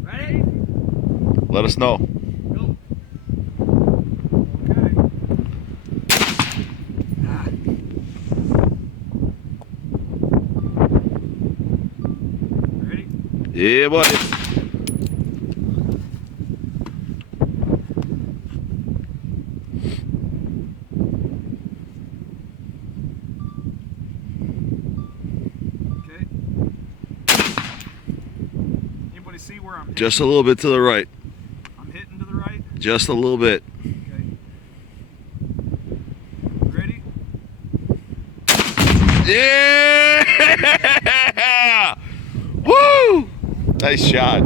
Ready? Let us know. Go. Okay. Ah. Ready? Yeah, buddy. Okay. Anybody see where I'm hitting? Just a little bit to the right. I'm hitting to the right. Just a little bit. Okay. Ready? Yeah! Woo! Nice shot.